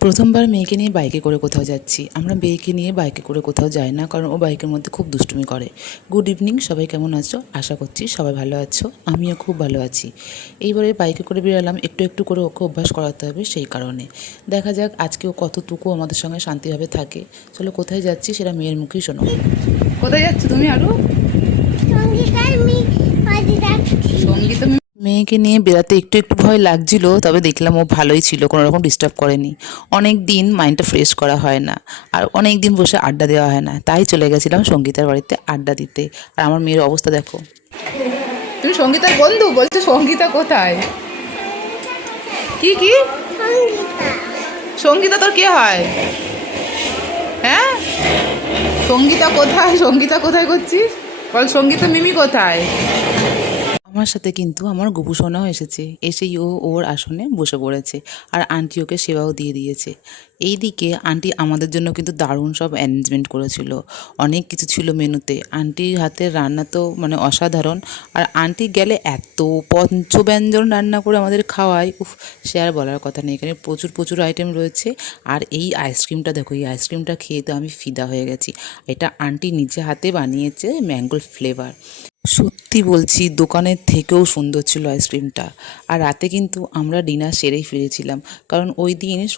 প্রথমবার মেয়েকে নিয়ে বাইকে করে কোথাও যাচ্ছি। আমরা মেয়েকে নিয়ে বাইকে করে কোথাও যাই না, কারণ ও বাইকের মধ্যে খুব দুষ্টুমি করে। গুড ইভিনিং, সবাই কেমন আছো? আশা করছি সবাই ভালো আছো, আমিও খুব ভালো আছি। এইবারে বাইকে করে বেরোলাম, একটু একটু করে ওকে অভ্যাস করাতে হবে, সেই কারণে। দেখা যাক আজকে ও কতটুকু আমাদের সঙ্গে শান্তিভাবে থাকে। চলো কোথায় যাচ্ছি সেটা মেয়ের মুখেই শোনো। কোথায় যাচ্ছ তুমি আরু? সঙ্গীত। মেয়েকে নিয়ে বেড়াতে একটু একটু ভয় লাগছিল, তবে দেখলাম ও ভালোই ছিল, কোনো রকম ডিস্টার্ব করেনি। অনেক দিন মাইন্ডটা ফ্রেশ করা হয় না, আর অনেক দিন বসে আড্ডা দেওয়া হয় না, তাই চলে গেছিলাম সঙ্গীতার বাড়িতে আড্ডা দিতে। আর আমার মেয়ের অবস্থা দেখো। তুমি সঙ্গীতার বন্ধু বলছো? সঙ্গীতা কোথায়? কি কি? সঙ্গীতা তোর কে হয়? হ্যাঁ, সঙ্গীতা কোথায়? সঙ্গীতা কোথায় করছিস বল? সঙ্গীতা মিমি কোথায়? আমার সাথে কিন্তু আমার গপু সোনাও এসেছে, এসেই ও ওর আসনে বসে পড়েছে। আর আন্টি ওকে সেবাও দিয়ে দিয়েছে। এইদিকে আন্টি আমাদের জন্য কিন্তু দারুণ সব অ্যারেঞ্জমেন্ট করেছিল। অনেক কিছু ছিল মেনুতে। আন্টির হাতের রান্না তো মানে অসাধারণ। আর আন্টি গেলে এত পঞ্চব্যঞ্জন রান্না করে আমাদের খাওয়ায়, উফ, সে আর বলার কথা নেই। এখানে প্রচুর প্রচুর আইটেম রয়েছে। আর এই আইসক্রিমটা দেখো, এই আইসক্রিমটা খেয়ে তো আমি ফিদা হয়ে গেছি। এটা আন্টি নিজে হাতে বানিয়েছে, ম্যাঙ্গো ফ্লেভার। সত্যি বলছি, দোকানের থেকেও সুন্দর ছিল আইসক্রিমটা। আর রাতে কিন্তু আমরা ডিনার সেরেই ফিরেছিলাম, কারণ ওই দিন